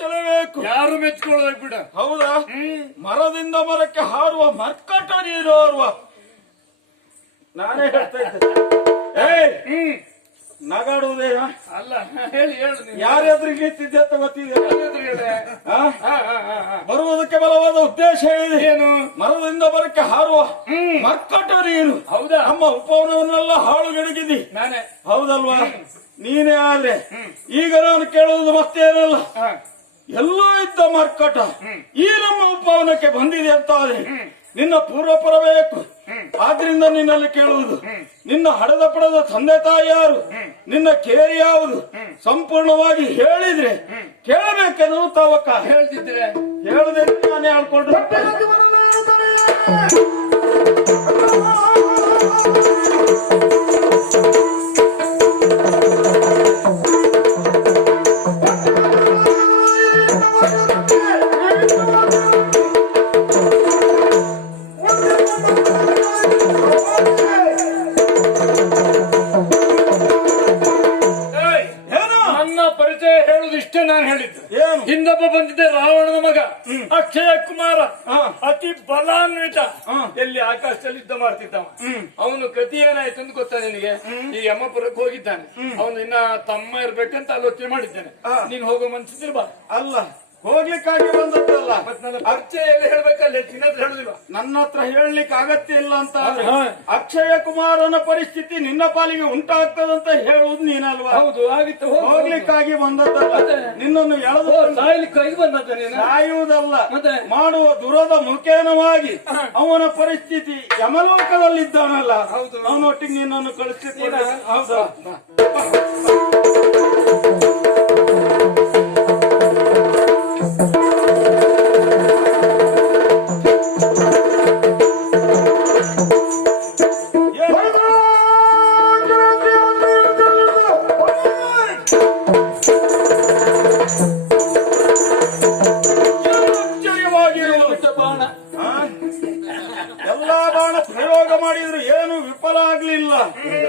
ಮೆಚ್ಚಲೇಬೇಕು. ಯಾರು ಮೆಚ್ಕೊಳ್ಳಬೇಕು ಬಿಡ. ಹೌದಾ? ಮರದಿಂದ ಮರಕ್ಕೆ ಹಾರುವ ಮರ್ಕಟ ನೀರೋರ್ವ. ನಾನೇ ಹೇಳ್ತಾ ಇದ್ದೆ. ನಗಾಡುವುದೇನಾ? ಅಲ್ಲ ಹೇಳಿ ಹೇಳು. ಯಾರೆದ್ರಿಗೆ ನಿಂತಿದ್ದೆ ಅಂತ ಗೊತ್ತಿದೆ. ಬರುವುದಕ್ಕೆ ಬಲವಾದ ಉದ್ದೇಶ ಇದೆ. ಏನು? ಮರದಿಂದ ಮರಕ್ಕೆ ಹಾರುವ ಮರ್ಕಟ ನೀರು. ಹೌದಾ? ನಮ್ಮ ಉಪವನವನ್ನೆಲ್ಲ ಹಾಳುಗೆಡಗಿದಿ. ನಾನೇ. ಹೌದಲ್ವಾ? ನೀನೇ ಆದ್ರೆ ಈಗ ನಾನು ಕೇಳುವುದು ಮತ್ತೇನಲ್ಲ, ಎಲ್ಲೋ ಇದ್ದ ಮರ್ಕಟ ಈ ನಮ್ಮ ಉಪವನಕ್ಕೆ ಬಂದಿದೆ ಅಂತ ಆದ್ರೆ ನಿನ್ನ ಪೂರ್ವಪರ ಬೇಕು. ಆದ್ರಿಂದ ನಿನ್ನಲ್ಲಿ ಕೇಳುವುದು, ನಿನ್ನ ಹಡದ ಪಡೆದ ತಂದೆ ತಾಯಿ ಯಾರು, ನಿನ್ನ ಕೇರಿ ಯಾವುದು ಸಂಪೂರ್ಣವಾಗಿ ಹೇಳಿದ್ರೆ ಕೇಳಬೇಕೇನು ತಾವಕ್ಕ. ಹೇಳ್ತಿದ್ರೆ ಹೇಳದೆ ನಾನೇ ಹೇಳ್ಕೊಂಡ್ರೆ ನಾನು ಹೇಳಿದ್ದು. ಹಿಂದೊಬ್ಬ ಬಂದಿದ್ದೆ, ರಾವಣನ ಮಗ ಅಕ್ಷಯ ಕುಮಾರ, ಅತಿ ಬಲಾನ್ವಿತ, ಎಲ್ಲಿ ಆಕಾಶದಲ್ಲಿ ಯುದ್ಧ ಮಾಡ್ತಿದ್ದವ. ಅವನು ಗತಿ ಏನಾಯ್ತು ಅಂತ ಗೊತ್ತಾ ನಿನಗೆ? ಈ ಯಮಪುರಕ್ಕೆ ಹೋಗಿದ್ದಾನೆ. ಅವನು ಇನ್ನ ತಮ್ಮ ಇರ್ಬೇಕಂತ ಆಲೋಚನೆ ಮಾಡಿದ್ದೇನೆ. ನೀನ್ ಹೋಗೋ ಮನ್ಸಿದ್ರೆ ಬಾ. ಅಲ್ಲ, ಹೋಗ್ಲಿಕ್ಕಾಗಿ ಬಂದದ್ದಲ್ಲ. ಮತ್ತೆ ನನ್ನ ಪರಿಚಯ ಎಲ್ಲಿ ಹೇಳ್ಬೇಕಲ್ಲ, ನಿನ್ನತ್ರ ಹೇಳುದಿಲ್ವಾ? ನನ್ನ ಹತ್ರ ಹೇಳಲಿಕ್ಕೆ ಅಗತ್ಯ ಇಲ್ಲ ಅಂತ ಅಕ್ಷಯ ಕುಮಾರನ ಪರಿಸ್ಥಿತಿ ನಿನ್ನ ಪಾಲಿಗೆ ಉಂಟಾಗ್ತದಂತ ಹೇಳುವುದು ನೀನಲ್ವಾ? ಹೌದು, ಆಗಿತ್ತು. ಹೋಗ್ಲಿಕ್ಕಾಗಿ ಬಂದದ್ದಲ್ಲ, ನಿನ್ನನ್ನು ಎಳೆದು ಸಾಯ್ಲಿಕ್ಕಾಗಿ ಬಂದದ್ದು. ಸಾಯುವುದಲ್ಲ, ಮಾಡುವ ದುರದ ಮುಖೇನವಾಗಿ ಅವನ ಪರಿಸ್ಥಿತಿ ಯಮಲೋಕದಲ್ಲಿದ್ದಾನಲ್ಲ, ಅವನೊಟ್ಟಿಗೆ ನಿನ್ನನ್ನು ಕಳಿಸ್ತಿದ್ದೀನ. ಹೌದಾ?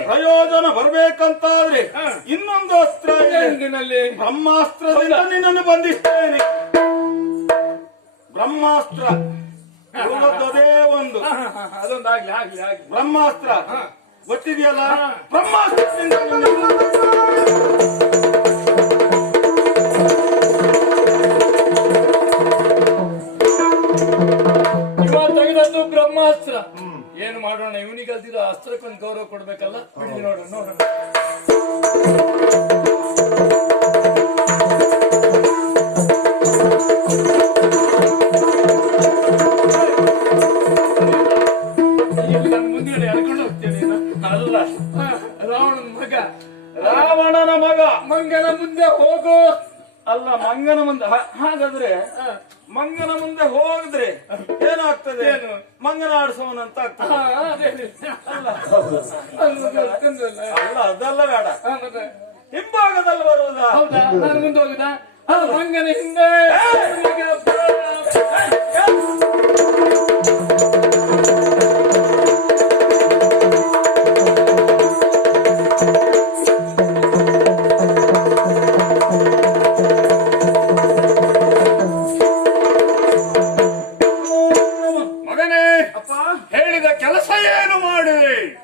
ಪ್ರಯೋಜನ ಬರ್ಬೇಕಂತಾದ್ರೆ ಇನ್ನೊಂದು ಅಸ್ತ್ರ ಇದೆ. ಬ್ರಹ್ಮಾಸ್ತ್ರದಿಂದ ನಿನ್ನನ್ನು ಬಂಧಿಸ್ತೇನೆ. ಬ್ರಹ್ಮಾಸ್ತ್ರ ಅದೇ ಒಂದು, ಅದೊಂದಾಗ್ಲಿ ಆಗ್ಲಿ ಆಗ್ಲಿ. ಬ್ರಹ್ಮಾಸ್ತ್ರ ಗೊತ್ತಿದೆಯಲ್ಲ? ಬ್ರಹ್ಮಾಸ್ತ್ರದಿಂದ ಇವಾಗ ತೆಗೆದದ್ದು ಬ್ರಹ್ಮಾಸ್ತ್ರ. ಏನು ಮಾಡೋಣ, ಇವನಿಗೆ ಅದಿರೋ ಅಸ್ತ್ರಕ್ಕೊಂದು ಗೌರವ ಕೊಡ್ಬೇಕಲ್ಲ. ಬಿಡಿ ನೋಡೋಣ ನೋಡೋಣ. ಮುಂದೆ ಎಳ್ಕೊಂಡು ಹೋಗ್ತೇನೆ. ಅಲ್ಲ, ರಾವಣನ ಮಗ, ರಾವಣನ ಮಗ ಮಂಗನ ಮುಂದೆ ಹೋಗು. ಅಲ್ಲ, ಮಂಗನ ಮುಂದೆ. ಹಾಗಾದ್ರೆ ಮಂಗನ ಮುಂದೆ ಹೋಗಿದ್ರೆ ಏನಾಗ್ತದೆ? ಮಂಗನ ಆಡಿಸೋನಂತ ಆಗ್ತದೆ. ಅಲ್ಲ, ಅದೆಲ್ಲ ಬೇಡ. ಹಿಂಭಾಗದಲ್ಲಿ ಬರುವುದಾ? ಹೌದಾ? ನಾನು ಮುಂದೆ ಹೋಗುದಾ? ಮಂಗನ ಹಿಂದೆ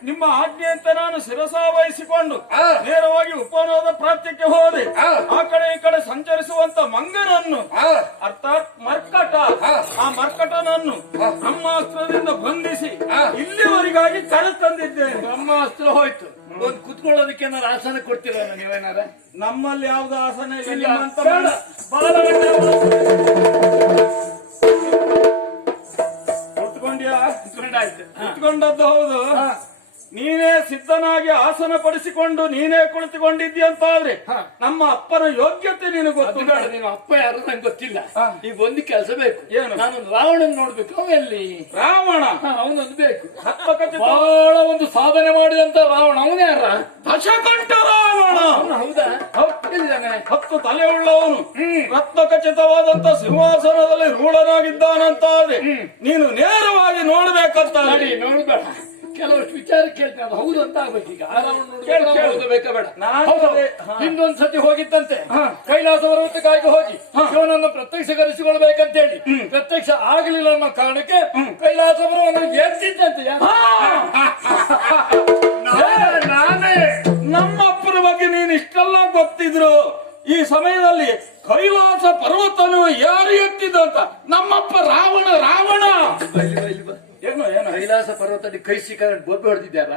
ನಿಮ್ಮ ಆಜ್ಞೆ ಅಂತ ನಾನು ಶಿರಸಾವಹಿಸಿಕೊಂಡು ನೇರವಾಗಿ ಉಪವನದ ಪ್ರಾಂತ್ಯಕ್ಕೆ ಹೋದೆ. ಆ ಕಡೆ ಈ ಕಡೆ ಸಂಚರಿಸುವಂತ ಮಂಗನನ್ನು, ಅರ್ಥಾತ್ ಮರ್ಕಟ, ಆ ಮರ್ಕಟನನ್ನು ಬ್ರಹ್ಮಾಸ್ತ್ರದಿಂದ ಬಂಧಿಸಿ ಇಲ್ಲಿವರೆಗಾಗಿ ಕರೆ ತಂದಿದ್ದೇನೆ. ಬ್ರಹ್ಮಾಸ್ತ್ರ ಹೋಯ್ತು. ಒಂದು ಕುತ್ಕೊಳ್ಳೋದಕ್ಕೆ ಏನಾರು ಆಸನ ಕೊಡ್ತೀರ ನೀವೇನಾರ? ನಮ್ಮಲ್ಲಿ ಯಾವ್ದು ಆಸನ ಇಲ್ಲ. ಕುತ್ಕೊಂಡದ್ದು ಹೌದು. ನೀನೇ ಸಿದ್ಧನಾಗಿ ಆಸನ ಪಡಿಸಿಕೊಂಡು ನೀನೇ ಕುಳಿತುಕೊಂಡಿದ್ದೀಯಂತಾದ್ರೆ ನಮ್ಮ ಅಪ್ಪನ ಯೋಗ್ಯತೆ ನಿನಗೆ ಗೊತ್ತು. ನೀನು ಅಪ್ಪ ಯಾರು ನಂಗೆ ಗೊತ್ತಿಲ್ಲ. ಈಗ ಒಂದು ಕೆಲಸ ಬೇಕು. ಏನು? ನಾನು ರಾವಣನ್ ನೋಡ್ಬೇಕು. ಅವ ಎಲ್ಲಿ? ರಾವಣ ಅವನೊಂದು ಬೇಕು. ಬಹಳ ಒಂದು ಸಾಧನೆ ಮಾಡಿದಂತ ರಾವಣ. ಅವನೇ ಯಾರ? ದಶಕಂಠ ರಾವಣ. ಹೌದಾ? ಎಲ್ಲಿದ್ದಾನೆ? 10 ತಲೆ ಉಳ್ಳವನು, ರತ್ನ ಖಚಿತವಾದಂತ ಸಿಂಹಾಸನದಲ್ಲಿ ರೂಢನಾಗಿದ್ದಾನಂತಾದ್ರೆ ನೀನು ನೇರವಾಗಿ ನೋಡ್ಬೇಕಂತ. ನೋಡ್ಬೇಡ, ಕೆಲವಷ್ಟು ವಿಚಾರ ಕೇಳ್ತೇನೆ. ಹೌದು ಅಂತ ಆಗ್ಬೇಕು. ಈಗ ಬೇಕಾ ಬೇಡ? ಹಿಂದೊಂದ್ಸತಿ ಹೋಗಿತ್ತಂತೆ ಕೈಲಾಸ ಪರ್ವತಕ್ಕಾಗಿ ಹೋಗಿ ಶಿವನನ್ನ ಪ್ರತ್ಯಕ್ಷಗೊಳಿಸಿಕೊಳ್ಬೇಕಂತೇಳಿ ಪ್ರತ್ಯಕ್ಷ ಆಗಲಿಲ್ಲ ಅನ್ನೋ ಕಾರಣಕ್ಕೆ ಕೈಲಾಸ ಪರ್ವತವನ್ನು ಎತ್ತಿದ್ದಂತೆ ನಾನೇ ನಮ್ಮಪ್ಪರ ಬಗ್ಗೆ ನೀನು ಇಷ್ಟೆಲ್ಲ ಗೊತ್ತಿದ್ರು ಈ ಸಮಯದಲ್ಲಿ ಕೈಲಾಸ ಪರ್ವತನು ಯಾರು ಎತ್ತಿದ ಅಂತ ನಮ್ಮಪ್ಪ ರಾವಣ ಏನು ಏನು ಕೈಲಾಸ ಪರ್ವತದಲ್ಲಿ ಕೈ ಸಿಕ್ಕ ಬೊಬ್ಬೆ ಹೊಡೆದಿದ್ದಾರ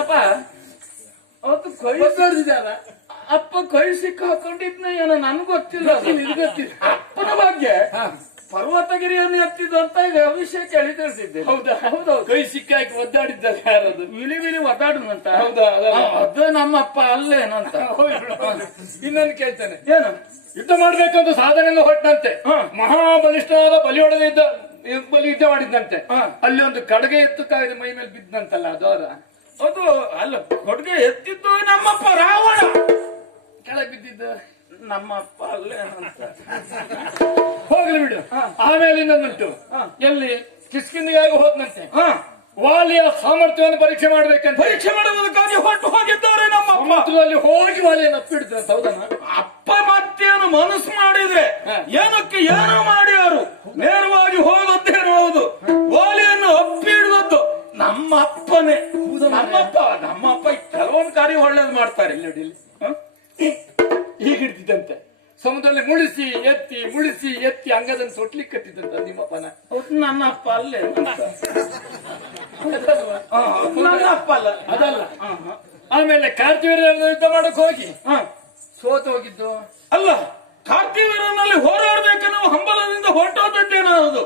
ಅಪ್ಪ ಅವತ್ತು ಕೈ ಹೊಡೆದಿದ್ದಾರ ಅಪ್ಪ ಕೈ ಸಿಕ್ಕ ಹಾಕೊಂಡಿದ್ನ ಏನೋ ನನ್ಗೆ ಗೊತ್ತಿಲ್ಲ ಗೊತ್ತಿಲ್ಲ ಅಪ್ಪನ ಬಗ್ಗೆ ಪರ್ವತಗಿರಿಯನ್ನು ಎತ್ತಿದ್ದು ಅಂತ ಈಗ ವಿಷಯ ಕೇಳಿ ತಿಳಿಸಿದ್ದೆ. ಹೌದಾ? ಹೌದೌದು. ಕೈ ಸಿಕ್ಕಾಕಿ ಒದ್ದಾಡಿದ್ದಾರೆ ಯಾರದು ವಿಲಿ ಒದ್ದಾಡುದಂತ. ಹೌದಾ? ಅದೇ ನಮ್ಮಪ್ಪ ಅಲ್ಲೇನಂತ. ಇನ್ನೊಂದು ಕೇಳ್ತಾನೆ, ಏನು ಯುದ್ಧ ಮಾಡ್ಬೇಕಂತ ಸಾಧನೆಯಿಂದ ಹೊಟ್ಟಂತೆ ಮಹಾಬಲಿಷ್ಠನಾದ ಬಲಿ ಯುದ್ಧ ಮಾಡಿದ್ದಂತೆ. ಅಲ್ಲಿ ಒಂದು ಕಡಗೆ ಎತ್ತು ಕಾಯ್ದು ಮೈ ಮೇಲೆ ಬಿದ್ದಂತಲ್ಲ ಅದು ಅಲ್ಲ, ಕೊಡುಗೆ ಎತ್ತಿದ್ದು ನಮ್ಮಪ್ಪ ರಾವಣ, ಕೆಳಗೆ ಬಿದ್ದಿದ್ದು ನಮ್ಮಪ್ಪ ಅಲ್ಲೇನಂತ. ಹೋಗ್ಲಿ ಬಿಡು. ಆಮೇಲಿಂದ ಉಂಟು ಎಲ್ಲಿ ಕಿಷ್ಕಿಂದಿಗಾಗಿ ಹೋದ್ನಂತೆ. ವಾಲಿಯ ಸಾಮರ್ಥ್ಯವನ್ನು ಪರೀಕ್ಷೆ ಮಾಡ್ಬೇಕಂತ ಪರೀಕ್ಷೆ ಮಾಡುವುದಕ್ಕಾಗಿ ಹೊಟ್ಟು ಹೋಗಿದ್ದಾರೆ ನಮ್ಮಪ್ಪ. ಅಲ್ಲಿ ಹೋಗಿ ವಾಲಿಯನ್ನು ಅಪ್ಪಿಡಿದ್ರ. ಹೌದನ? ಅಪ್ಪ ಮತ್ತೇನು ಮನಸ್ಸು ಮಾಡಿದ್ರೆ ಏನಕ್ಕೆ ಏನೋ ಮಾಡ್ಯಾರು, ನೇರವಾಗಿ ಹೋದದ್ದೇನು ಹೌದು, ವಾಲಿಯನ್ನು ಅಪ್ಪಿಡುವುದು ನಮ್ಮ ಅಪ್ಪನೇ. ನಮ್ಮಪ್ಪ ಕೆಲವೊಂದು ಕಾರ್ಯ ಒಳ್ಳೇದು ಮಾಡ್ತಾರೆ. ಈಗ ಹಿಡ್ತಿದ್ದಂತೆ ಸಮುದ್ರದಲ್ಲಿ ಮುಳಿಸಿ ಎತ್ತಿ ಅಂಗದನ್ನು ತೊಟ್ಲಿಕ್ಕೆ ಕಟ್ಟಿದ್ದಂತ ನಿಮ್ಮಪ್ಪನ. ನನ್ನ ಅಪ್ಪ ಅಲ್ಲೇ, ನನ್ನ ಅಪ್ಪ ಅಲ್ಲ ಅದಲ್ಲ. ಆಮೇಲೆ ಕಾರ್ತಿವೀರ್ಯ ಯುದ್ಧ ಮಾಡಕ್ ಹೋಗಿ ಸೋತು ಹೋಗಿದ್ದು ಅಲ್ಲ, ಕಾರ್ತಿವೀರ್ಯನಲ್ಲಿ ಹೋರಾಡ್ಬೇಕನ್ನೋ ಹಂಬಲದಿಂದ ಹೊರಟೋದದ್ದೇನದು.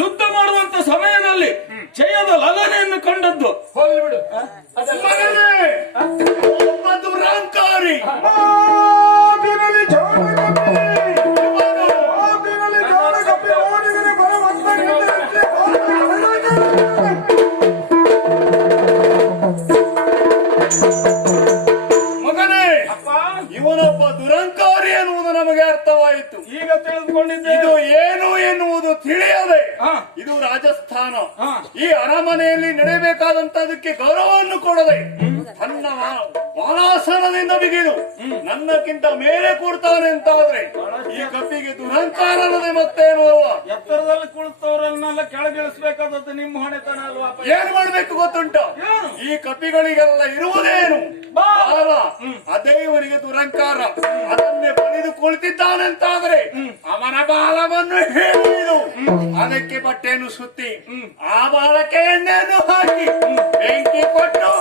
ಯುದ್ಧ ಮಾಡುವಂತ ಸಮಯದಲ್ಲಿ ಜಯದ ಲಲನೆಯನ್ನು ಕಂಡದ್ದು. ಹೋಗ್ಲಿ ಬಿಡು. ಒಬ್ಬ ದುರಾಂಕಾರಿ ಮಗನೇ, ಇವನೊಬ್ಬ ದುರಂಕಾರಿ ಎನ್ನುವುದು ನಮಗೆ ಅರ್ಥವಾಯಿತು. ಈಗ ತಿಳಿದುಕೊಂಡಿದ್ದೆ. ಇದು ಏನು ಎನ್ನುವುದು ತಿಳಿಯದೆ ಇದು ರಾಜಸ್ಥಾನ. ಈ ಅರಮನೆಯಲ್ಲಿ ನಡೆಯಬೇಕಾದಂತದಕ್ಕೆ ಗೌರವವನ್ನು ಕೊಡದೆ ತನ್ನ ಬಾಣಾಸನದಿಂದ ಬಿಗಿದು ನನ್ನಕ್ಕಿಂತ ಮೇಲೆ ಕೂಡ್ತಾನೆ ಅಂತಾದ್ರೆ ಈ ಕಪ್ಪಿಗೆ ದುರಂಕಾರ ಅನ್ನೋದೇ ಮತ್ತೇನು ಅಲ್ವ. ಎತ್ತರದಲ್ಲಿ ಕುಳಿತವರನ್ನೆಲ್ಲ ಕೆಳಗಿಳಿಸಬೇಕಾದದ್ದು ನಿಮ್ಮ ಹೊಣೆತನ ಅಲ್ವಾ? ಏನ್ ಮಾಡ್ಬೇಕು ಗೊತ್ತುಂಟ? ಈ ಕಪಿಗಳಿಗೆಲ್ಲ ಇರುವುದೇನು ಬಾಲ, ಅದೇ ಇವನಿಗೆ ದುರಂಕಾರ. ಅದನ್ನೇ ಬಲಿದು ಕುಳಿತಿದ್ದಾನೆಂತಾದ್ರೆ ಅವನ ಬಾಲವನ್ನು ಹೇಳಿದು ಅದಕ್ಕೆ ಬಟ್ಟೆಯನ್ನು ಸುತ್ತಿ ಆ ಬಾಲಕ್ಕೆ ಎಣ್ಣೆಯನ್ನು ಹಾಕಿ ಬೆಂಕಿ ಕೊಟ್ಟು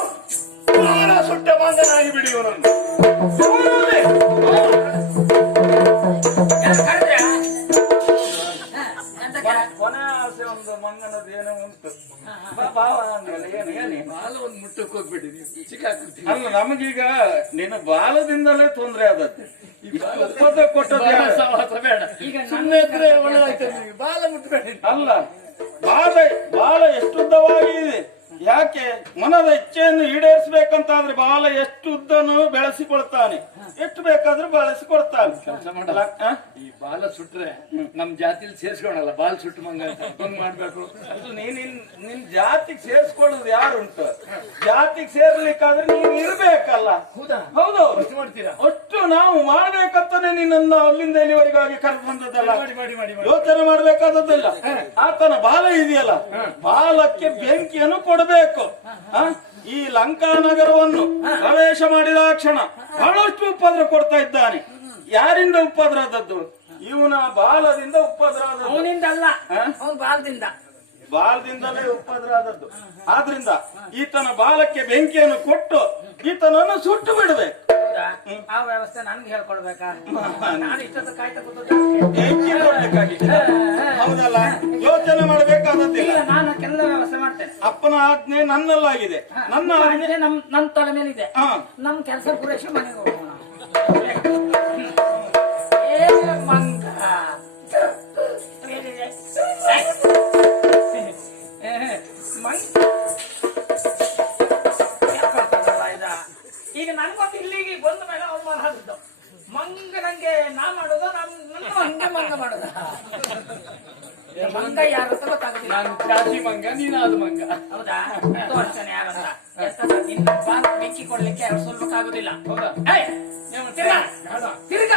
ಬಾಲ ಸುಟ್ಟ ಬಂದನಾಗಿ ಬಿಡಿ ಇವನನ್ನು. ಕೊನೆ ಆಸೆ ಒಂದು ಮಂಗನದ ಏನೋ ಉಂಟು. ಬಾಲ ಒಂದು ಮುಟ್ಟಕ್ಕೆ ಹೋಗ್ಬಿಡಿ, ಸಿಕ್ಕಾಕ್ಬಿಡ್ತೀವಿ. ಅಲ್ಲ, ನಮಗೀಗ ನಿನ್ನ ಬಾಲದಿಂದಲೇ ತೊಂದರೆ ಆದತ್ತೆ. ಉಪದ ಕೊಟ್ಟದ್ದು ಬೇಡ, ಈಗ ಸುಮ್ಮನೆ ಇದ್ರೆ ಒಳ್ಳೆದಾಯ್ತದೆ. ಬಾಲ ಮುಟ್ಟಬೇಡಿ. ಅಲ್ಲ, ಬಾಲ ಎಷ್ಟುದ್ದವಾಗಿದೆ. ಯಾಕೆ ಮನದ ಇಚ್ಛೆಯನ್ನು ಈಡೇರಿಸಬೇಕಂತಾದ್ರೆ ಬಾಲ ಎಷ್ಟು ಉದ್ದನು ಬೆಳೆಸಿಕೊಳ್ತಾನೆ, ಎಷ್ಟು ಬೇಕಾದ್ರೂ ಬೆಳೆಸಿಕೊಡ್ತಾನೆ. ಕೆಲಸ ಮಾಡಲ್ಲ. ಈ ಬಾಲ ಸುಟ್ರೆ ನಮ್ ಜಾತಿಲಿ ಸೇರ್ಸ್ಕೊಳಲ್ಲ. ಬಾಲ ಸುಟ್ಟು ಮಂಗ ಬಂದ್ ಮಾಡ್ಬೇಕು. ಅದು ನಿನ್ ಜಾತಿಗೆ ಸೇರ್ಸ್ಕೊಳ್ಳೋದು ಯಾರುಂಟು? ಜಾತಿಗೆ ಸೇರ್ಲಿಕ್ಕಾದ್ರೆ ನೀನ್ ಇರ್ಬೇಕಲ್ಲ. ಹೌದೌದು, ಮಾಡ್ತೀರಾ? ಅಷ್ಟು ನಾವು ಮಾಡ್ಬೇಕಂತಾನೆ ನಿನ್ನ ಅಲ್ಲಿಂದ ಇಲ್ಲಿವರೆಗಾಗಿ ಕರೆದು ಬಂದದ್ದಲ್ಲ. ಮಾಡಿ ಯೋಚನೆ ಮಾಡ್ಬೇಕಾದದ್ದಲ್ಲ. ಆತನ ಬಾಲ ಇದೆಯಲ್ಲ, ಬಾಲಕ್ಕೆ ಬೆಂಕಿಯನ್ನು ಕೊಡಬೇಕು. ಈ ಲಂಕಾ ನಗರವನ್ನು ಪ್ರವೇಶ ಮಾಡಿದ ಕ್ಷಣ ಬಹಳಷ್ಟು ಉಪದ್ರ ಕೊಡ್ತಾ ಇದ್ದಾನೆ. ಯಾರಿಂದ ಉಪದ್ರ ಆದದ್ದು? ಇವನ ಬಾಲದಿಂದ ಉಪದ್ರ ಆದದ್ದು. ಅವನಿಂದಲ್ಲ, ಅವನ ಬಾಲದಿಂದ. ಬಾಲದಿಂದಲೇ ಉಪದ್ರ ಆದದ್ದು. ಆದ್ರಿಂದ ಈತನ ಬಾಲಕ್ಕೆ ಬೆಂಕಿಯನ್ನು ಕೊಟ್ಟು ಈತನನ್ನು ಸುಟ್ಟು ಬಿಡಬೇಕು. ಆ ವ್ಯವಸ್ಥೆ ನನ್ಗೆ ಹೇಳ್ಕೊಡ್ಬೇಕಾ? ನಾನು ಇಷ್ಟೊತ್ತು ಕಾಯ್ತಾ ಬೆಂಕಿ ಕೊಡ್ಬೇಕಾಗಿದೆ. ಹೌದಲ್ಲ, ಯೋಚನೆ ಮಾಡಬೇಕಾದದ್ದಿಲ್ಲ. ನಾನು ಕೆಲ ವ್ಯವಸ್ಥೆ ಮಾಡ್ತೇನೆ. ಅಪ್ಪನ ಆಜ್ಞೆ ನನ್ನಲ್ಲಾಗಿದೆ. ನನ್ನ ಆಜ್ಞೆ ನನ್ನ ತಲೆ ಮೇಲಿದೆ. ನಮ್ ಕೆಲಸ ಪೂರೈಸಿ ಮನೆಗೆ ಹೋಗೋಣ. ಮಂಗ ಈಗ ನನ್ಗೊಂದು ಇಲ್ಲಿಗೆ ಬಂದ ಮೇಲೆ ಅವಮಾನ ಆದದ್ದು. ಮಂಗ ನಂಗೆ ನಾ ಮಾಡೋದು, ನನ್ನ ಹಂಗೆ ಮಂಗ ಮಾಡೋದು. ಮಂಗ ಯಾರು ಅಂತ ಗೊತ್ತಾಗುದಿಲ್ಲ. ನಾನು ಜಾತಿ ಮಂಗ, ನೀನಾದ ಮಂಗ. ಹೌದಾ? ತೋರಿಸ್ತಾನೆ ಯಾರಂತ. ನಿನ್ನ ಬಾಲ ಬೆಂಕಿ ಕೊಡ್ಲಿಕ್ಕೆ ಸುಲಭಕ್ಕಾಗುದಿಲ್ಲ. ಹೌದಾ? ತಿರ್ಗ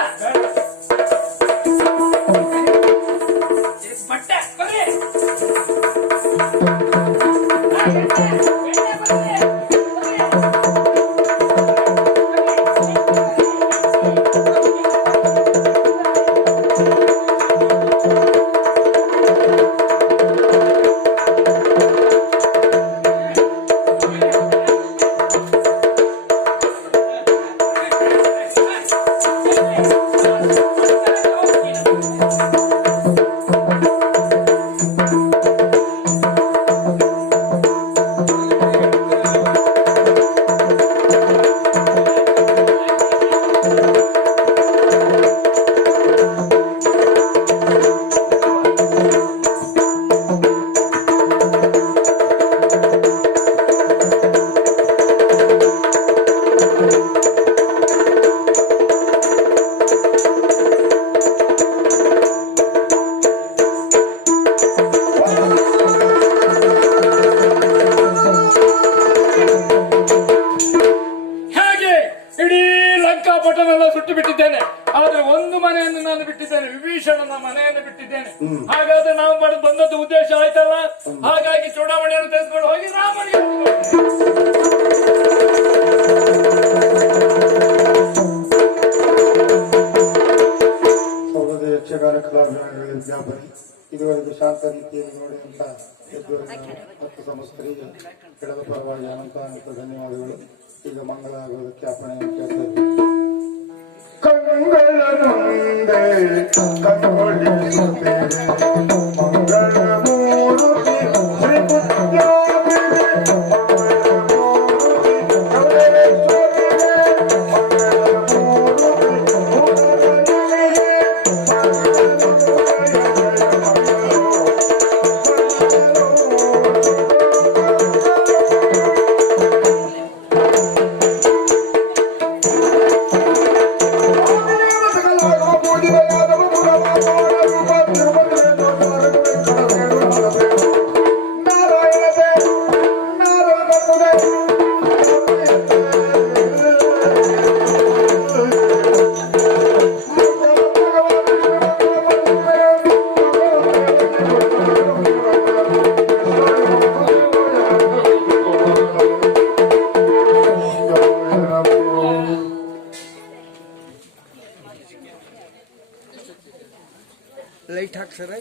ಪಟ್ಟಣೆಲ್ಲ ಸುಟ್ಟು ಬಿಟ್ಟಿದ್ದೇನೆ, ಆದ್ರೆ ಒಂದು ಮನೆಯನ್ನು ನಾನು ಬಿಟ್ಟಿದ್ದೇನೆ, ವಿಭೀಷಣನ ಮನೆಯನ್ನು ಬಿಟ್ಟಿದ್ದೇನೆ. ಹಾಗಾದ್ರೆ ನಾವು ಬಂದದ್ದು ಉದ್ದೇಶ ಆಯ್ತಲ್ಲ, ಹಾಗಾಗಿ ಚೂಡಾಮಣಿಯನ್ನು ತೆಗೆದುಕೊಂಡು ಹೋಗಿ ರಾಮನಿಗೆ ಯಕ್ಷಗಾನ ಕಲಾವಿದರ ವಿಜ್ಞಾಪನೆ ಇದುವರೆಗೂ ಶಾಂತ ರೀತಿಯಲ್ಲಿ ನೋಡಿ ಅಂತ ಮತ್ತು ಸಮಸ್ತರಿಗೆ ಕೆಳದ ಪರವಾಗಿ ಅನಂತ ಧನ್ಯವಾದಗಳು. ಈಗ ಮಂಗಳ ಆಗೋದಕ್ಕೆ ಅಪ್ಪಣೆ ಕೇಳ್ತೇವೆ. ಕಂಗಳ ಮುಂದೆ ಕಂಗೊಳಿಸುತ್ತೇವೆ ಮಂಗಳ ಮೂರುತಿ ಶ್ರೀ ಲೈಟ್ ಹಾಕ್ಸರ